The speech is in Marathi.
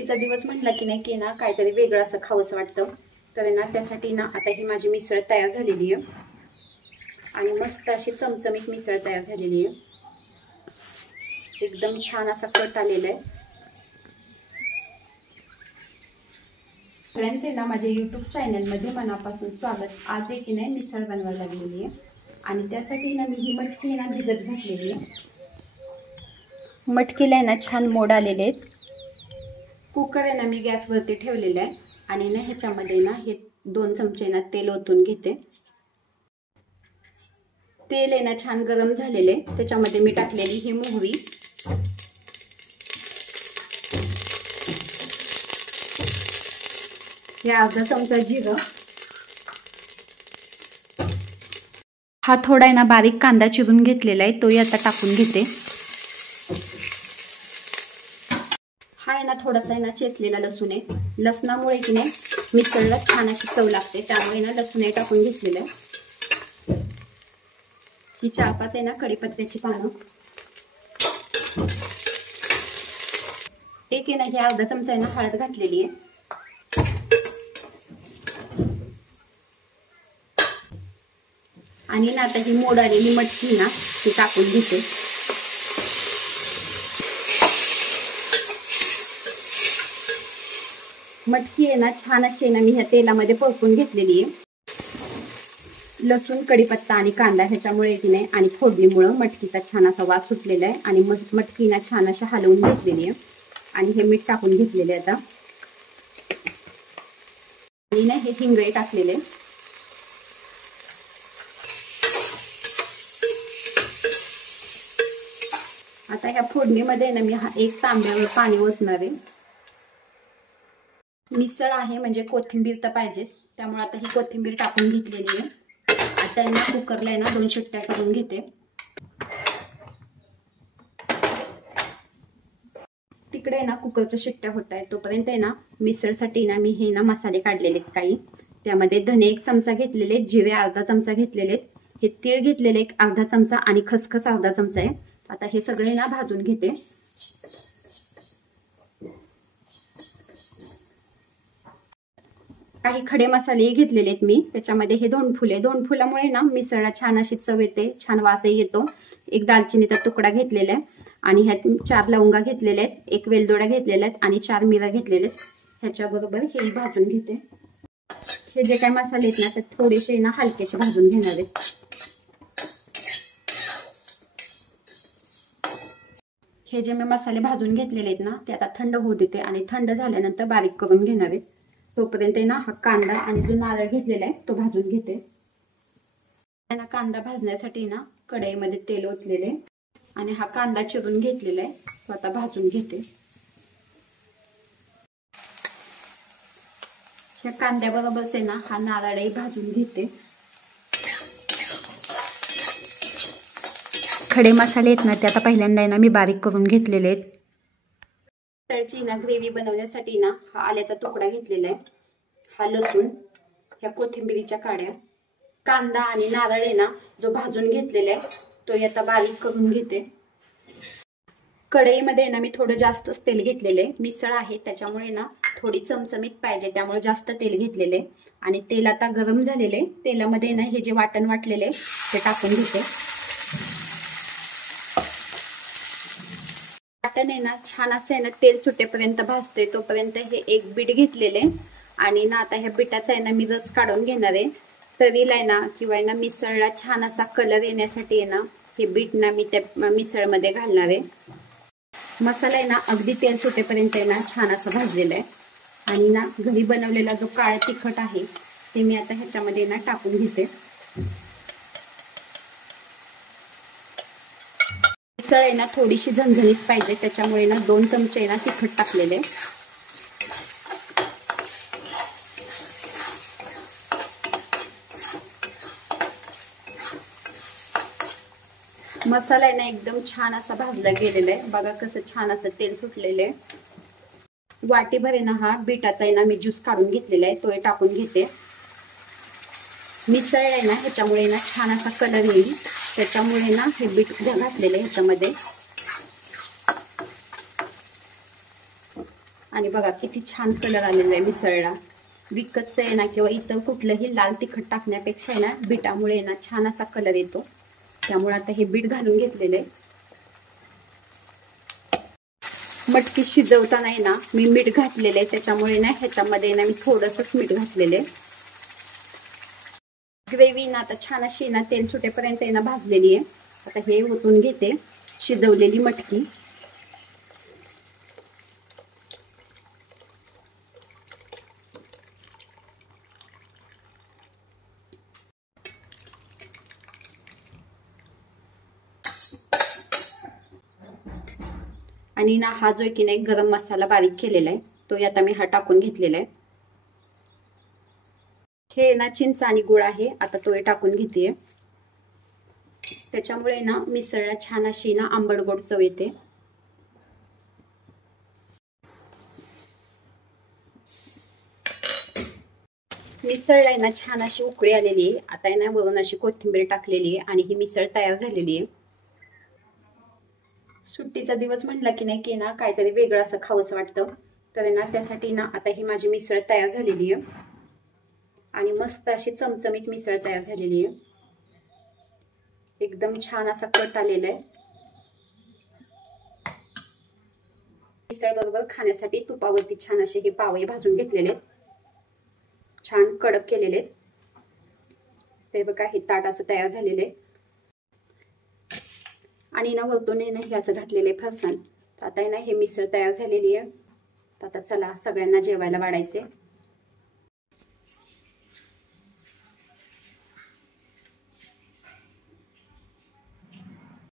सुट्टीचा दिवस म्हटला की नाही की ना काहीतरी वेगळं असं खावंसं वाटतं. तर ना त्यासाठी ना आता ही माझी मिसळ तयार झालेली आहे आणि मस्त अशी चमचमीत मिसळ तयार झालेली आहे. एकदम छान असा कट आलेला आहे. फ्रेंड्स ना माझ्या यूट्यूब चॅनलमध्ये मनापासून स्वागत. आज एक नाही मिसळ बनवायला लागलेली आहे आणि त्यासाठी ना मी ही मटकी ना भिजत घातलेली आहे. मटकीला ना छान मोड आलेले आहेत. कुकर आहे ना मी गॅसवरती ठेवलेला आहे आणि ना ह्याच्यामध्ये ना हे 2 चमचे ना तेल ओतून घेते. तेल आहे ना छान गरम झालेले, त्याच्यामध्ये मी टाकलेली ही मोहरी, हे अर्धा चमचा जिरं, हा थोडा आहे ना बारीक कांदा चिरून घेतलेला आहे, तोही आता टाकून घेते. हा आहे ना थोडासा आहे ना चेचलेला लसूण आहे. लसणामुळे की नाही मिसळला छान अशी चव लागते, त्यामुळे ना लसूण टाकून घेतलेलं आहे. ही 4-5 आहे ना कढीपत्त्याची पानं, एक आहे ना हे अर्धा चमचा आहे ना हळद घातलेली आहे आणि ना आता ही मोड आलेली मटकी ना ती टाकून घेते. मटकी आहे ना छान अशी ना मी ह्या तेलामध्ये परतून घेतलेली आहे. लसूण, कढीपत्ता आणि कांदा ह्याच्यामुळे की नाही आणि फोडणीमुळे मटकीचा छान असा वास सुटलेला आहे आणि मटकी ना छान अशी हलवून घेतलेली आहे आणि हे मीठ टाकून घेतलेले आता आणि ना हे हिंगळे टाकलेले. आता ह्या फोडणीमध्ये ना मी 1 तांब्यावर पाणी ओतणार आहे. मिसळ आहे म्हणजे कोथिंबीर तर पाहिजेच, त्यामुळे आता ही कोथिंबीर टाकून घेतलेली आहे. आता ना कुकरला ना 2 शिट्ट्या करून घेते. तिकडे ना कुकरच्या शिट्ट्या होत आहेत, तोपर्यंत आहे ना मिसळसाठी ना मी हे ना मसाले काढलेले आहेत काही. त्यामध्ये धने 1 चमचा घेतलेले, जिरे अर्धा चमचा घेतलेले, हे तीळ घेतलेले 1 अर्धा चमचा आणि खसखस अर्धा चमचा आहे. आता हे सगळे ना भाजून घेते. काही खडे मसाले घेतलेले आहेत मी, त्याच्यामध्ये हे दोंडफुलामुळे ना मिसळला छान अशी चव येते, छान वासही येतो. 1 दालचिनीचा तुकडा घेतलेला आहे आणि ह्यात 4 लवंगा घेतलेल्या आहेत, 1 वेलदोडा घेतलेला आहे आणि 4 मिरा घेतलेले आहेत. ह्याच्याबरोबर हे भाजून घेते. हे जे काही मसाले आहेत ना ते थोडेसे ना हलकेसे भाजून घेणार आहेत. हे जे मी मसाले भाजून घेतलेले आहेत ना ते आता थंड होऊ देते आणि थंड झाल्यानंतर बारीक करून घेणार आहे. तोपर्यंत ना हा कांदा आणि जो नारळ घेतलेला आहे तो भाजून घेते. त्यांना कांदा भाजण्यासाठी ना कढईमध्ये तेल ओतलेले आणि हा कांदा चिरून घेतलेला आहे तो आता भाजून घेते. या कांद्याबरोबरच आहे ना हा नारळही भाजून घेते. खडे मसाले आहेत ना ते आता पहिल्यांदा ना मी बारीक करून घेतलेले आहेत. मिसळची ना ग्रेव्ही बनवण्यासाठी ना हा आल्याचा तुकडा घेतलेला आहे, हा लसूण, ह्या कोथिंबीरीच्या काड्या, कांदा आणि नारळ आहे ना जो भाजून घेतलेला आहे तो आता बारीक करून घेते. कढईमध्ये ना मी थोडं जास्तच तेल घेतलेले, मिसळ आहे त्याच्यामुळे ना थोडी चमचमीत पाहिजे त्यामुळे जास्त तेल घेतलेले आणि तेल आता गरम झालेले. तेलामध्ये ना हे जे वाटण वाटलेले ते टाकून घेते. वाटण आहे ना छान असं आहे ना तेल सुटेपर्यंत भाजते, तोपर्यंत हे 1 बीट घेतलेले आणि ना आता ह्या बीटाचा आहे ना मी रस काढून घेणार आहे. तरीला आहे ना किंवा ना मिसळला छान असा कलर येण्यासाठी आहे ना हे बीट ना मी त्या मिसळमध्ये घालणार आहे. मसाला आहे ना अगदी तेल सुटेपर्यंत आहे ना छान असं भाजलेला आहे आणि ना घरी बनवलेला जो काळा तिखट आहे ते मी आता ह्याच्यामध्ये ना टाकून घेते. मिसळ आहे ना थोडीशी झणझणीत पाहिजे त्याच्यामुळे ना 2 चमचे ना तिखट टाकलेले. मसाला आहे ना एकदम छान असा भाजला गेलेला आहे, बघा कसं छान असं तेल सुटलेलं आहे. वाटीभर आहे ना हा बीटाचा आहे ना मी ज्यूस काढून घेतलेला आहे तो टाकून घेते. मिसळ आहे ना ह्याच्यामुळे ना छान असा कलर येईल, त्याच्यामुळे ना हे बीट घातलेले ह्याच्यामध्ये. आणि बघा किती छान कलर आलेला आहे मिसळला. विकतचं आहे ना किंवा इतर कुठलंही लाल तिखट टाकण्यापेक्षा आहे ना बीटामुळे ना छान असा कलर येतो. त्यामुळे आता हे बीट घालून घेतलेलं आहे. मटकी शिजवताना आहे ना मी मीठ घातलेलं आहे, त्याच्यामुळे ना ह्याच्यामध्ये ना मी थोडंसंच मीठ घातलेलं आहे. ग्रेव्ही ना आता छान अशी ना तेल सुटेपर्यंत आहे ना भाजलेली आहे. आता हे ओतून घेते शिजवलेली मटकी. आणि ना हा जो की नाही गरम मसाला बारीक केलेला आहे तो आता मी हा टाकून घेतलेला आहे. हे ना चिंच आणि गुळ आहे, आता तो टाकून घेते. त्याच्यामुळे ना मिसळला छान अशी ना आंबट गोड चव येते. मिसळला ना छान अशी उकळी आलेली आहे. आता आहे ना वरून अशी कोथिंबीर टाकलेली आहे आणि ही मिसळ तयार झालेली आहे. सुट्टीचा दिवस म्हटला की नाही की ना काहीतरी वेगळं असं खावंसं वाटतं. तर ना त्यासाठी ना आता ही माझी मिसळ तयार झालेली आहे आणि मस्त अशी चमचमीत मिसळ तयार झालेली आहे. एकदम छान असा कट आलेला आहे. मिसळ बरोबर खाण्यासाठी तुपावरती छान असे हे पावळे भाजून घेतलेले, छान कडक केलेले. ते बघा हे ताट असं तयार झालेले आणि ना वरतून हे असं घातलेले फरसाण. आता आहे ना हे मिसळ तयार झालेली आहे. आता चला सगळ्यांना जेवायला वाढायचे.